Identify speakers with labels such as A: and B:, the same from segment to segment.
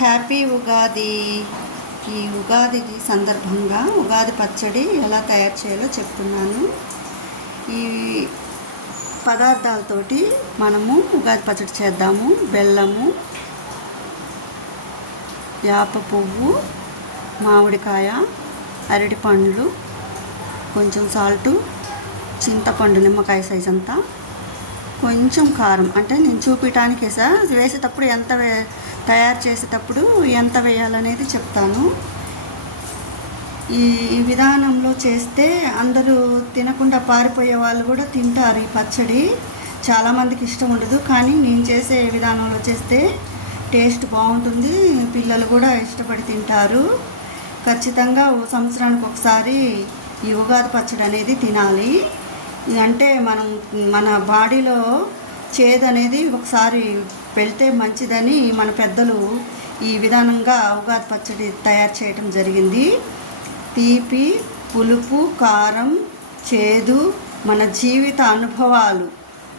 A: Happy Ugadi ఈ ఉగాది సందర్భంగా ఉగాది పచ్చడి ఎలా తయారు చేయాలో చెప్తున్నాను. ఈ పదార్థాలతోటి మనము ఉగాది పచ్చడి చేద్దాము. బెల్లము వేప పువ్వు మామిడికాయ అరటి పండ్లు కొంచెం సాల్టు చింతపండు నిమ్మకాయ సైజ్ అంతా కొంచెం కారం. అంటే నేను చూపించడానికే సార్. వేసేటప్పుడు ఎంత వే తయారు చేసేటప్పుడు ఎంత వేయాలనేది చెప్తాను. ఈ ఈ విధానంలో చేస్తే అందరూ తినకుండా పారిపోయే వాళ్ళు కూడా తింటారు ఈ పచ్చడి. చాలామందికి ఇష్టం ఉండదు. కానీ నేను చేసే విధానంలో చేస్తే టేస్ట్ బాగుంటుంది. పిల్లలు కూడా ఇష్టపడి తింటారు. ఖచ్చితంగా ఓ సంవత్సరానికి ఒకసారి ఈ ఉగాది పచ్చడి అనేది తినాలి. అంటే మనం మన బాడీలో చేదు అనేది ఒకసారి వెళ్తే మంచిదని మన పెద్దలు ఈ విధానంగా ఉగాది పచ్చడి తయారు చేయటం జరిగింది. తీపి పులుపు కారం చేదు మన జీవిత అనుభవాలు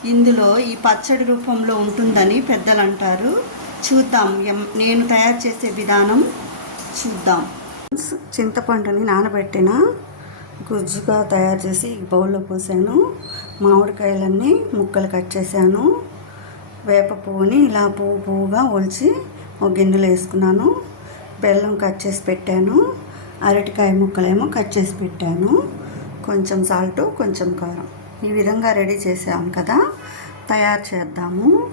A: ఇందులో ఈ పచ్చడి రూపంలో ఉంటుందని పెద్దలు అంటారు. చూద్దాం ఎం- నేను తయారు చేసే విధానం చూద్దాం. చింతపండుని నానబెట్టిన గుజ్జుగా తయారు చేసి బౌల్లో పోసాను. మామిడికాయలన్నీ ముక్కలు కట్ చేశాను. వేప పువ్వుని ఇలా పువ్వు పువ్వుగా ఒలిచి ఒక గిన్నెలో వేసుకున్నాను. బెల్లం కట్ చేసి పెట్టాను. అరటికాయ ముక్కలేమో కట్ చేసి పెట్టాను. కొంచెం సాల్ట్ కొంచెం కారం. ఈ విధంగా రెడీ చేసాము కదా. తయారు చేద్దాము.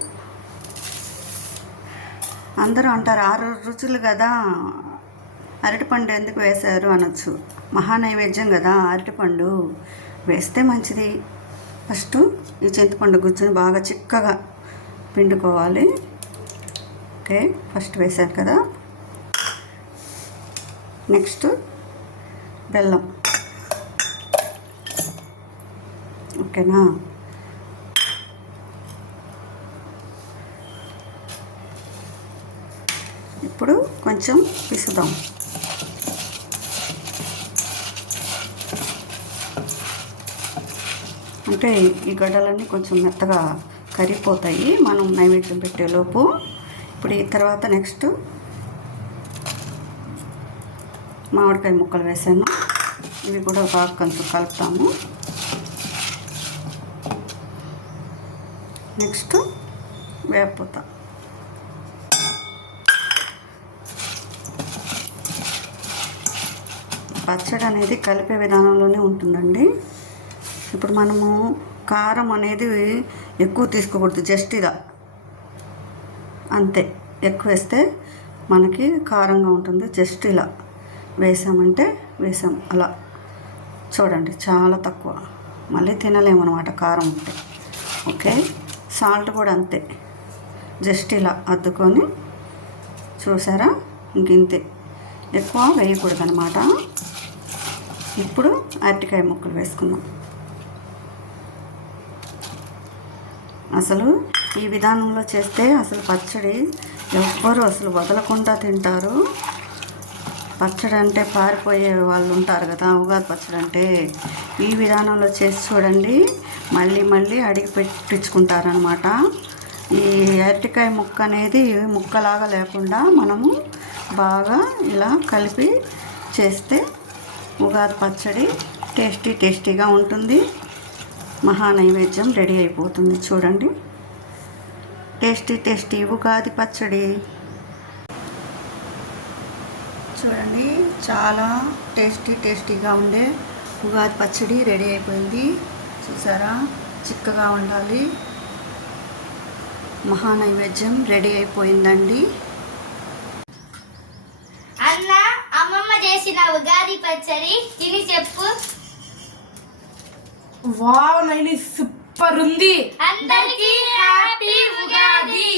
A: అందరూ అంటారు ఆరు రుచులు కదా. అరటిపండు ఎందుకు వేశారు అనొచ్చు. మహానైవేద్యం కదా అరటిపండు. వేస్తే మంచిది. ఫస్ట్ ఈ చింతపండు గుజ్జుని బాగా చిక్కగా పిండుకోవాలి. ఓకే ఫస్ట్ వేశాను కదా. నెక్స్ట్ బెల్లం. ఓకేనా? ఇప్పుడు కొంచెం పిసుదాం అంటే ఈ గడ్డలన్నీ కొంచెం మెత్తగా కరిగిపోతాయి. మనం నైవేద్యం పెట్టేలోపు ఇప్పుడు ఈ తర్వాత నెక్స్ట్ మామిడికాయ ముక్కలు వేసాను. ఇవి కూడా బాగా కొంచెం కలుపుతాము. నెక్స్ట్ వేపూత పచ్చడి అనేది కలిపే విధానంలోనే ఉంటుందండి. ఇప్పుడు మనము కారం అనేది ఎక్కువ తీసుకోకూడదు జస్ట్ ఇదా. అంతే. ఎక్కువ వేస్తే మనకి కారంగా ఉంటుంది జస్ట్ ఇలా. వేసామంటే వేసాం అలా. చూడండి చాలా తక్కువ. మళ్ళీ తినలేము అనమాట కారం ఉంటే. ఓకే? సాల్ట్ కూడా అంతే. జస్ట్ ఇలా అద్దుకొని చూసారా? ఇంక ఇంతే. ఎక్కువ వేయకూడదు అనమాట ఇప్పుడు అరటికాయ ముక్కలు వేసుకుందాం. అసలు ఈ విధానంలో చేస్తే అసలు పచ్చడి ఎవ్వరు అసలు వదలకుండా తింటారు. పచ్చడి అంటే పారిపోయే వాళ్ళు ఉంటారు కదా ఉగాది పచ్చడి అంటే. ఈ విధానంలో చేసి చూడండి మళ్ళీ మళ్ళీ అడిగి పెట్టించుకుంటారనమాట ఈ అరటికాయ ముక్క అనేది ముక్కలాగా లేకుండా మనము బాగా ఇలా కలిపి చేస్తే ఉగాది పచ్చడి టేస్టీ టేస్టీగా ఉంటుంది. మహా నైవేద్యం రెడీ అయిపోతుంది. చూడండి. టేస్టీ టేస్టీ ఉగాది పచ్చడి. చూడండి. చాలా టేస్టీ టేస్టీగా ఉండే ఉగాది పచ్చడి రెడీ అయిపోయింది. చూసారా? చిక్కగా ఉండాలి. మహా నైవేద్యం రెడీ అయిపోయిందండి.
B: అన్న అమ్మమ్మ చేసిన ఉగాది పచ్చడి తిని చెప్పు
C: వావ్ నైని సూపర్ ఉంది.
B: అందరికీ హ్యాపీ ఉగాది.